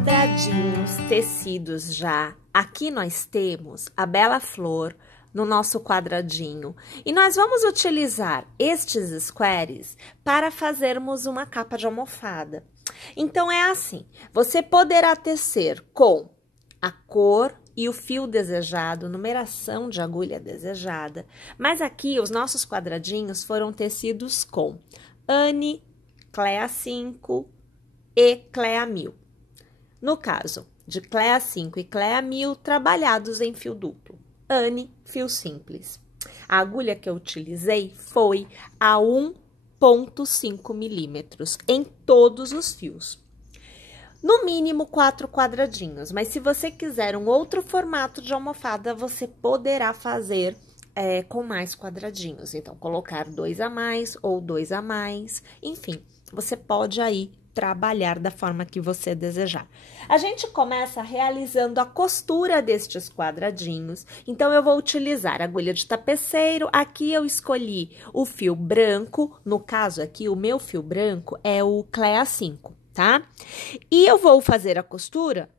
quadradinhos tecidos já. Aqui nós temos a bela flor no nosso quadradinho. E nós vamos utilizar estes squares para fazermos uma capa de almofada. Então, é assim, você poderá tecer com a cor e o fio desejado, numeração de agulha desejada, mas aqui os nossos quadradinhos foram tecidos com Anne, Clea 5 e Clea 1000. No caso de Clea 5 e Clea 1000, trabalhados em fio duplo. Anne, fio simples. A agulha que eu utilizei foi a 1,5 milímetros em todos os fios. No mínimo 4 quadradinhos, mas se você quiser um outro formato de almofada, você poderá fazer com mais quadradinhos. Então, colocar 2 a mais ou 2 a mais, enfim, você pode aí trabalhar da forma que você desejar. A gente começa realizando a costura destes quadradinhos, então eu vou utilizar agulha de tapeceiro. Aqui eu escolhi o fio branco, no caso aqui o meu fio branco é o Clea 5, tá? E eu vou fazer a costura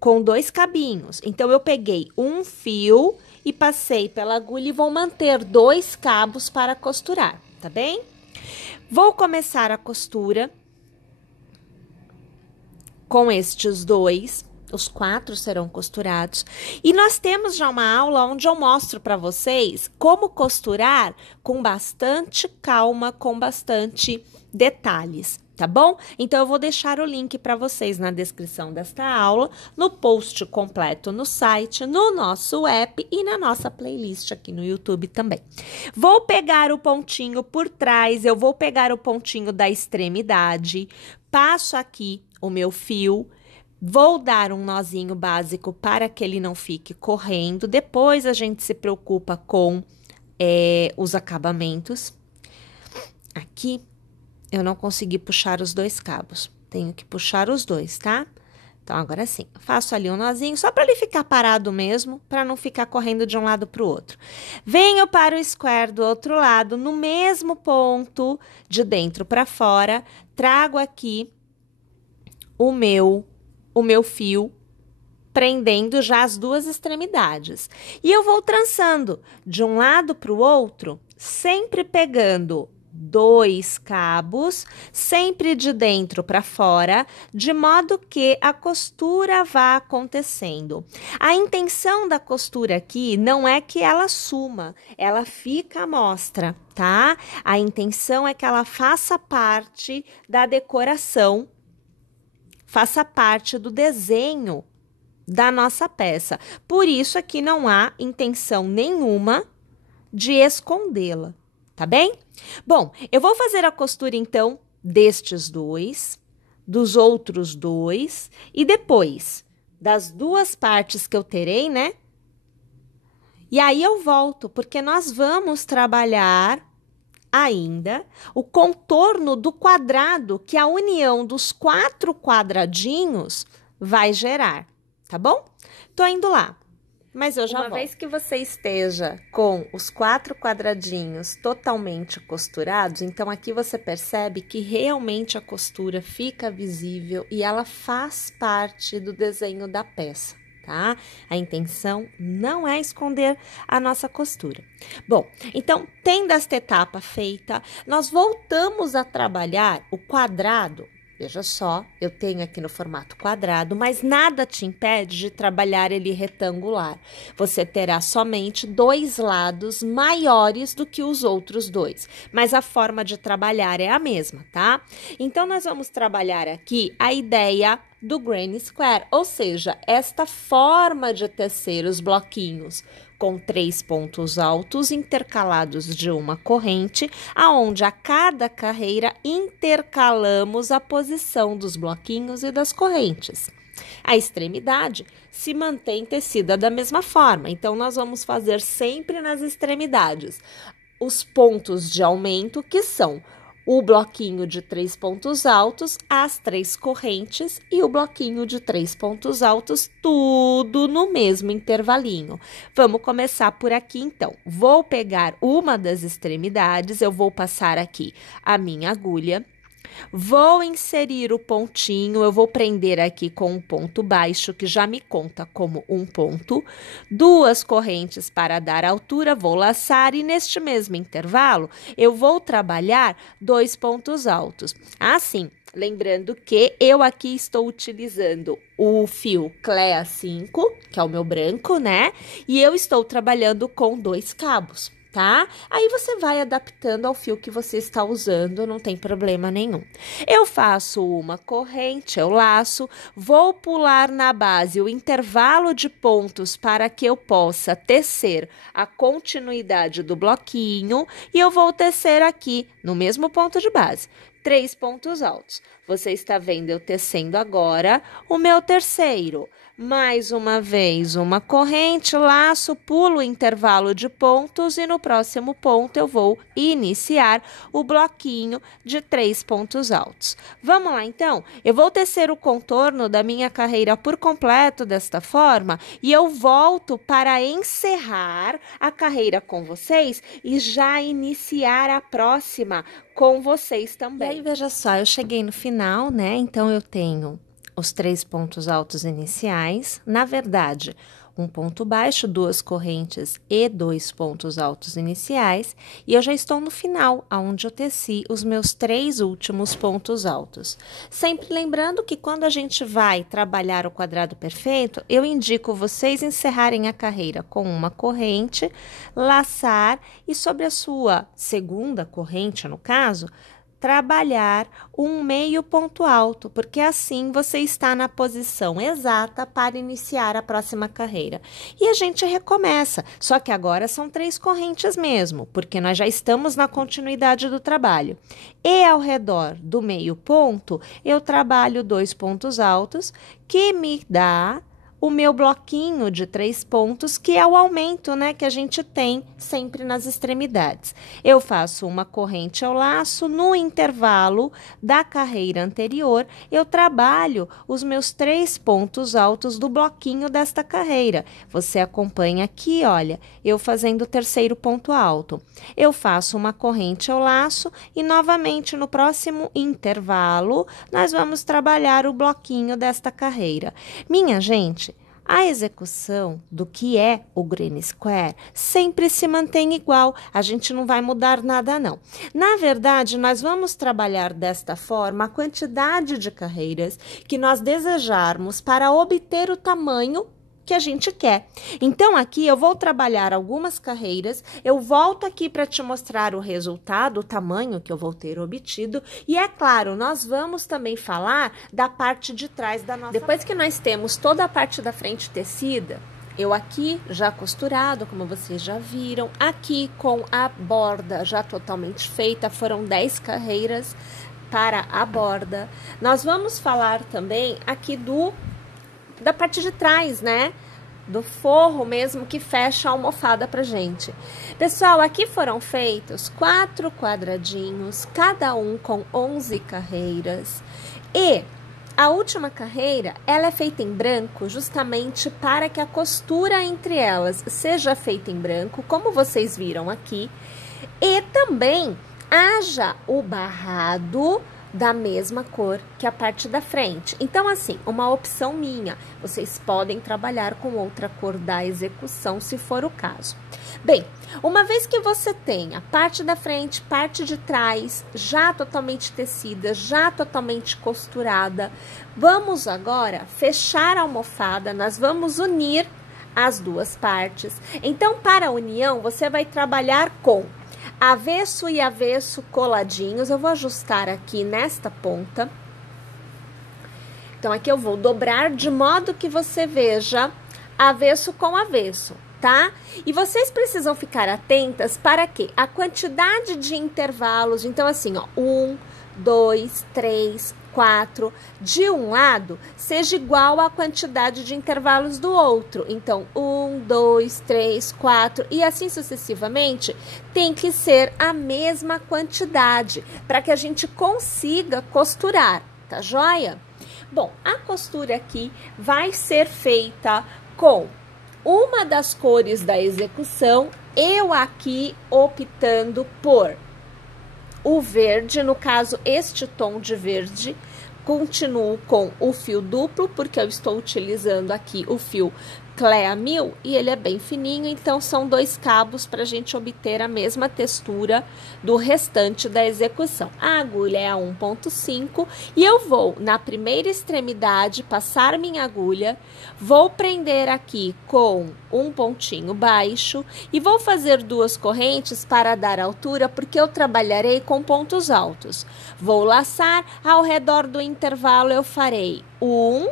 com 2 cabinhos, então eu peguei um fio e passei pela agulha e vou manter 2 cabos para costurar, tá bem? Vou começar a costura com estes 2, os 4 serão costurados. E nós temos já uma aula onde eu mostro para vocês como costurar com bastante calma, com bastante detalhes, tá bom? Então, eu vou deixar o link para vocês na descrição desta aula, no post completo no site, no nosso app e na nossa playlist aqui no YouTube também. Vou pegar o pontinho por trás, eu vou pegar o pontinho da extremidade, passo aqui o meu fio, vou dar um nozinho básico para que ele não fique correndo. Depois a gente se preocupa com os acabamentos. Aqui eu não consegui puxar os 2 cabos, tenho que puxar os 2, tá? Então, agora sim, faço ali um nozinho, só para ele ficar parado mesmo, para não ficar correndo de um lado para o outro. Venho para o square do outro lado, no mesmo ponto, de dentro para fora, trago aqui o meu fio, prendendo já as 2 extremidades. E eu vou trançando de um lado para o outro, sempre pegando 2 cabos, sempre de dentro para fora, de modo que a costura vá acontecendo. A intenção da costura aqui não é que ela suma, ela fica à mostra, tá? A intenção é que ela faça parte da decoração, faça parte do desenho da nossa peça. Por isso, aqui não há intenção nenhuma de escondê-la, tá bem? Bom, eu vou fazer a costura, então, destes 2, dos outros 2, e depois das 2 partes que eu terei, né? E aí, eu volto, porque nós vamos trabalhar ainda o contorno do quadrado que a união dos 4 quadradinhos vai gerar, tá bom? Tô indo lá, mas eu já volto. Uma vez que você esteja com os 4 quadradinhos totalmente costurados, então aqui você percebe que realmente a costura fica visível e ela faz parte do desenho da peça, tá? A intenção não é esconder a nossa costura. Bom, então, tendo esta etapa feita, nós voltamos a trabalhar o quadrado. Veja só, eu tenho aqui no formato quadrado, mas nada te impede de trabalhar ele retangular. Você terá somente 2 lados maiores do que os outros 2, mas a forma de trabalhar é a mesma, tá? Então, nós vamos trabalhar aqui a ideia do granny square, ou seja, esta forma de tecer os bloquinhos com 3 pontos altos intercalados de uma corrente, aonde a cada carreira intercalamos a posição dos bloquinhos e das correntes. A extremidade se mantém tecida da mesma forma, então nós vamos fazer sempre nas extremidades os pontos de aumento, que são o bloquinho de 3 pontos altos, as 3 correntes e o bloquinho de 3 pontos altos, tudo no mesmo intervalinho. Vamos começar por aqui, então. Vou pegar uma das extremidades, eu vou passar aqui a minha agulha Vou inserir o pontinho, eu vou prender aqui com um ponto baixo, que já me conta como um ponto. 2 correntes para dar altura, vou laçar e neste mesmo intervalo, eu vou trabalhar 2 pontos altos. Assim, lembrando que eu aqui estou utilizando o fio Clea 5, que é o meu branco, né? E eu estou trabalhando com 2 cabos. Tá? Aí você vai adaptando ao fio que você está usando, não tem problema nenhum. Eu faço uma corrente, eu laço, vou pular na base o intervalo de pontos para que eu possa tecer a continuidade do bloquinho e eu vou tecer aqui no mesmo ponto de base. 3 pontos altos. Você está vendo eu tecendo agora o meu terceiro. Mais uma vez, uma corrente, laço, pulo o intervalo de pontos e no próximo ponto eu vou iniciar o bloquinho de 3 pontos altos. Vamos lá, então? Eu vou tecer o contorno da minha carreira por completo desta forma e eu volto para encerrar a carreira com vocês e já iniciar a próxima com vocês também. E aí, veja só, eu cheguei no final, né? Então, eu tenho os 3 pontos altos iniciais, na verdade, um ponto baixo, 2 correntes e 2 pontos altos iniciais, e eu já estou no final, onde eu teci os meus 3 últimos pontos altos. Sempre lembrando que quando a gente vai trabalhar o quadrado perfeito, eu indico vocês encerrarem a carreira com uma corrente, laçar e sobre a sua segunda corrente, no caso, trabalhar um meio ponto alto, porque assim você está na posição exata para iniciar a próxima carreira. E a gente recomeça, só que agora são 3 correntes mesmo, porque nós já estamos na continuidade do trabalho. E ao redor do meio ponto, eu trabalho 2 pontos altos, que me dá o meu bloquinho de 3 pontos, que é o aumento, né, que a gente tem sempre nas extremidades. Eu faço uma corrente ao laço, no intervalo da carreira anterior, eu trabalho os meus 3 pontos altos do bloquinho desta carreira. Você acompanha aqui, olha, eu fazendo o terceiro ponto alto. Eu faço uma corrente ao laço e, novamente, no próximo intervalo, nós vamos trabalhar o bloquinho desta carreira. Minha gente, a execução do que é o Green Square sempre se mantém igual, a gente não vai mudar nada não. Na verdade, nós vamos trabalhar desta forma a quantidade de carreiras que nós desejarmos para obter o tamanho que a gente quer. Então, aqui eu vou trabalhar algumas carreiras, eu volto aqui para te mostrar o resultado, o tamanho que eu vou ter obtido, e é claro, nós vamos também falar da parte de trás da nossa... Depois que nós temos toda a parte da frente tecida, eu aqui já costurado, como vocês já viram, aqui com a borda já totalmente feita, foram 10 carreiras para a borda. Nós vamos falar também aqui da parte de trás, né? Do forro mesmo que fecha a almofada pra gente. Pessoal, aqui foram feitos 4 quadradinhos, cada um com 11 carreiras. E a última carreira, ela é feita em branco justamente para que a costura entre elas seja feita em branco, como vocês viram aqui. E também haja o barrado da mesma cor que a parte da frente. Então, assim, uma opção minha, vocês podem trabalhar com outra cor da execução, se for o caso. Bem, uma vez que você tem a parte da frente, parte de trás, já totalmente tecida, já totalmente costurada, vamos agora fechar a almofada, nós vamos unir as duas partes. Então, para a união, você vai trabalhar com avesso e avesso coladinhos. Eu vou ajustar aqui nesta ponta. Então, aqui eu vou dobrar de modo que você veja avesso com avesso, tá? E vocês precisam ficar atentas para que a quantidade de intervalos, então assim, ó, 1, 2, 3, 4, de um lado, seja igual à quantidade de intervalos do outro. Então, 1, 2, 3, 4 e assim sucessivamente, tem que ser a mesma quantidade para que a gente consiga costurar, tá joia? Bom, a costura aqui vai ser feita com uma das cores da execução, eu aqui optando por o verde, no caso, este tom de verde. Continuo com o fio duplo, porque eu estou utilizando aqui o fio Clea 1000 e ele é bem fininho, então são 2 cabos para a gente obter a mesma textura do restante da execução. A agulha é a 1,5 e eu vou na primeira extremidade passar minha agulha, vou prender aqui com um pontinho baixo e vou fazer 2 correntes para dar altura, porque eu trabalharei com pontos altos. Vou laçar, ao redor do intervalo eu farei 1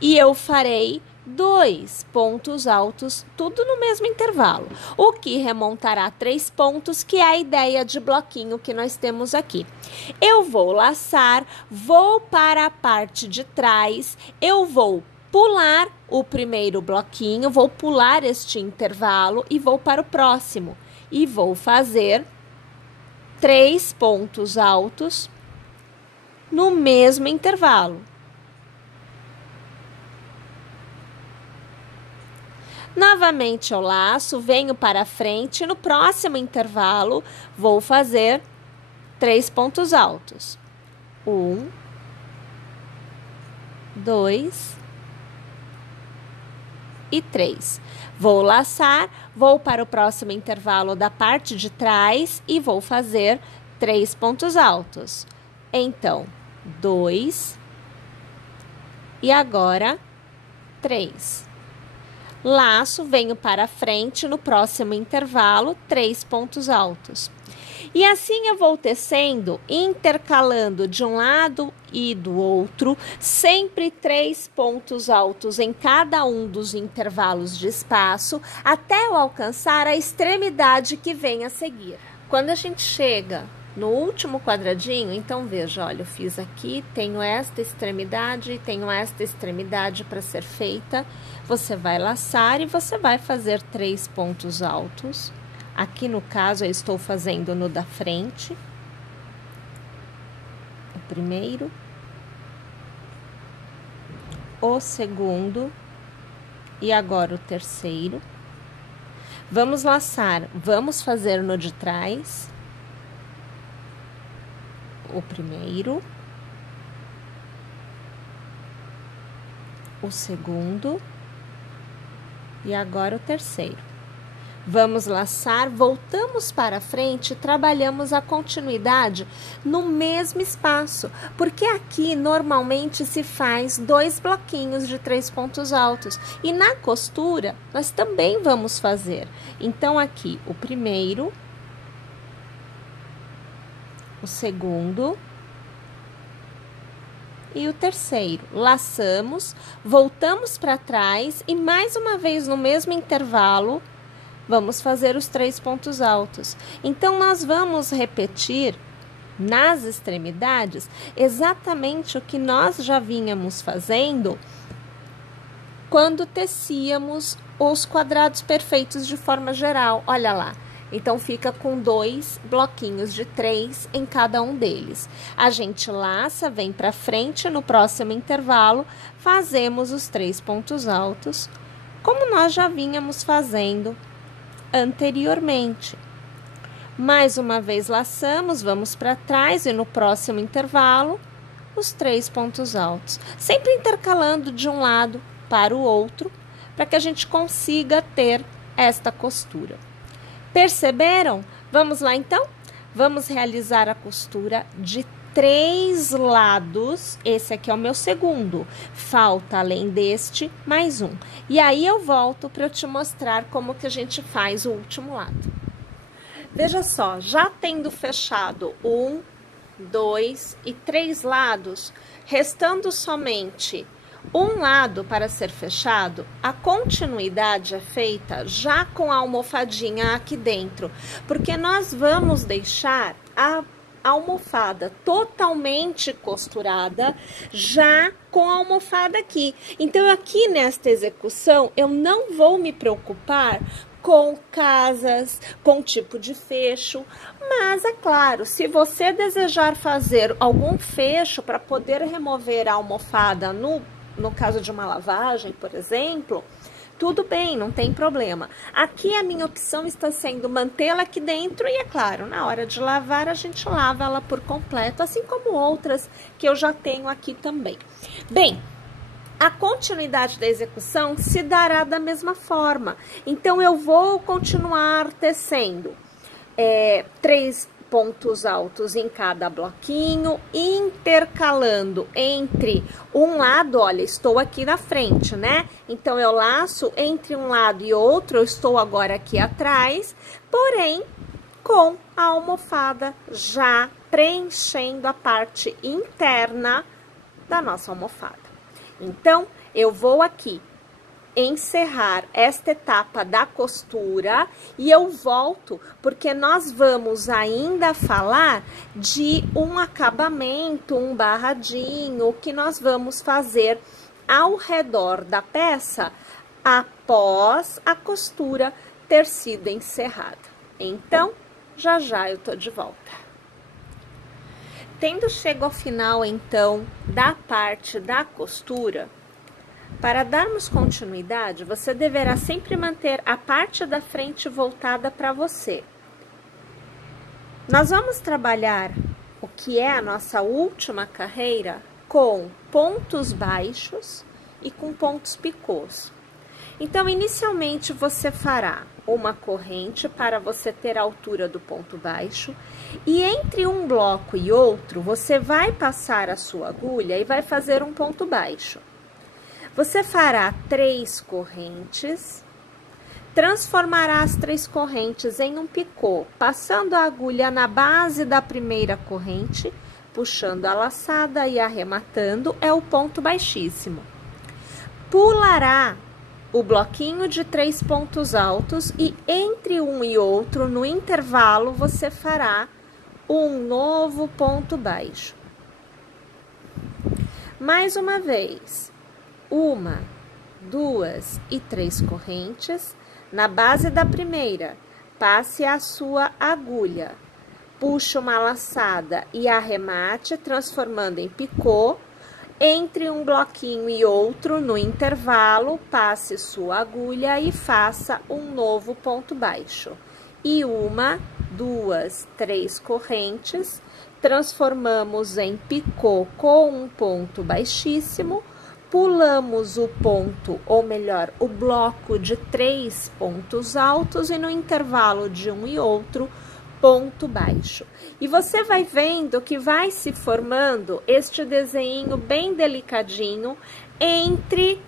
e eu farei 2 pontos altos, tudo no mesmo intervalo, o que remontará 3 pontos, que é a ideia de bloquinho que nós temos aqui. Eu vou laçar, vou para a parte de trás, eu vou pular o primeiro bloquinho, vou pular este intervalo e vou para o próximo. E vou fazer 3 pontos altos no mesmo intervalo. Novamente eu laço, venho para frente, no próximo intervalo vou fazer 3 pontos altos. 1, 2 e 3. Vou laçar, vou para o próximo intervalo da parte de trás e vou fazer 3 pontos altos. Então, 2 e agora 3. Laço, venho para frente, no próximo intervalo, 3 pontos altos. E assim eu vou tecendo, intercalando de um lado e do outro, sempre 3 pontos altos em cada um dos intervalos de espaço, até eu alcançar a extremidade que vem a seguir. Quando a gente chega no último quadradinho, então veja, olha, eu fiz aqui, tenho esta extremidade para ser feita. Você vai laçar e você vai fazer 3 pontos altos. Aqui no caso eu estou fazendo no da frente. O primeiro. O segundo. E agora o terceiro. Vamos laçar, vamos fazer no de trás. O primeiro, o segundo e agora o terceiro. Vamos laçar, voltamos para frente, trabalhamos a continuidade no mesmo espaço, porque aqui normalmente se faz 2 bloquinhos de 3 pontos altos e na costura nós também vamos fazer. Então aqui o primeiro, o segundo e o terceiro. Laçamos, voltamos para trás e mais uma vez no mesmo intervalo, vamos fazer os 3 pontos altos. Então, nós vamos repetir nas extremidades exatamente o que nós já vínhamos fazendo quando tecíamos os quadrados perfeitos de forma geral. Olha lá. Então, fica com 2 bloquinhos de 3 em cada um deles. A gente laça, vem para frente, no próximo intervalo, fazemos os 3 pontos altos, como nós já vínhamos fazendo anteriormente. Mais uma vez, laçamos, vamos para trás e no próximo intervalo, os 3 pontos altos. Sempre intercalando de um lado para o outro, para que a gente consiga ter esta costura. Perceberam? Vamos lá então? Vamos realizar a costura de 3 lados. Esse aqui é o meu segundo. Falta, além deste, mais um. E aí eu volto para eu te mostrar como que a gente faz o último lado. Veja só, já tendo fechado 1, 2 e 3 lados, restando somente um lado para ser fechado, a continuidade é feita já com a almofadinha aqui dentro, porque nós vamos deixar a almofada totalmente costurada já com a almofada aqui. Então, aqui nesta execução, eu não vou me preocupar com casas, com tipo de fecho, mas é claro, se você desejar fazer algum fecho para poder remover a almofada no caso de uma lavagem, por exemplo, tudo bem, não tem problema. Aqui a minha opção está sendo mantê-la aqui dentro e, é claro, na hora de lavar, a gente lava ela por completo, assim como outras que eu já tenho aqui também. Bem, a continuidade da execução se dará da mesma forma. Então, eu vou continuar tecendo 3 pontos altos em cada bloquinho, intercalando entre um lado, olha, estou aqui na frente, né? Então, eu laço entre um lado e outro, eu estou agora aqui atrás, porém, com a almofada já preenchendo a parte interna da nossa almofada. Então, eu vou aqui encerrar esta etapa da costura e eu volto porque nós vamos ainda falar de um acabamento, um barradinho que nós vamos fazer ao redor da peça após a costura ter sido encerrada. Então, já já eu tô de volta. Tendo chego ao final, então, da parte da costura, para darmos continuidade, você deverá sempre manter a parte da frente voltada para você. Nós vamos trabalhar o que é a nossa última carreira com pontos baixos e com pontos picôs. Então, inicialmente, você fará uma corrente para você ter a altura do ponto baixo e entre um bloco e outro, você vai passar a sua agulha e vai fazer um ponto baixo. Você fará 3 correntes, transformará as 3 correntes em um picô, passando a agulha na base da primeira corrente, puxando a laçada e arrematando, é o ponto baixíssimo. Pulará o bloquinho de 3 pontos altos e entre um e outro, no intervalo, você fará um novo ponto baixo. Mais uma vez. 1, 2 e 3 correntes, na base da primeira, passe a sua agulha, puxe uma laçada e arremate, transformando em picô, entre um bloquinho e outro, no intervalo, passe sua agulha e faça um novo ponto baixo. E 1, 2, 3 correntes, transformamos em picô com um ponto baixíssimo, pulamos o ponto, ou melhor, o bloco de 3 pontos altos e no intervalo de um e outro, ponto baixo. E você vai vendo que vai se formando este desenho bem delicadinho entre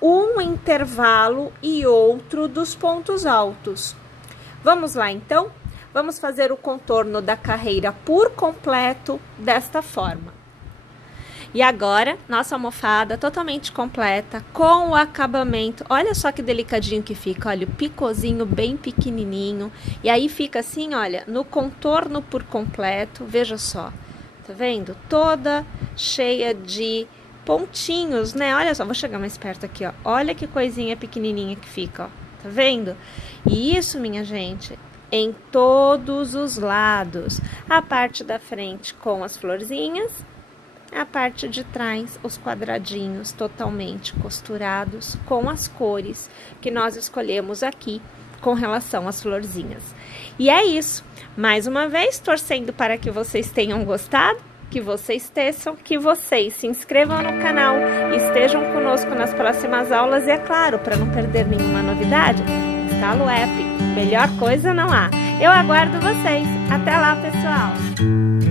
um intervalo e outro dos pontos altos. Vamos lá, então? Vamos fazer o contorno da carreira por completo desta forma. E agora, nossa almofada totalmente completa, com o acabamento. Olha só que delicadinho que fica, olha, o picôzinho bem pequenininho. E aí fica assim, olha, no contorno por completo, veja só. Tá vendo? Toda cheia de pontinhos, né? Olha só, vou chegar mais perto aqui, ó. Olha que coisinha pequenininha que fica, ó. Tá vendo? E isso, minha gente, em todos os lados. A parte da frente com as florzinhas. A parte de trás, os quadradinhos totalmente costurados com as cores que nós escolhemos aqui com relação às florzinhas. E é isso. Mais uma vez, torcendo para que vocês tenham gostado, que vocês teçam, que vocês se inscrevam no canal, estejam conosco nas próximas aulas e, é claro, para não perder nenhuma novidade, instala o app. Melhor coisa não há. Eu aguardo vocês. Até lá, pessoal!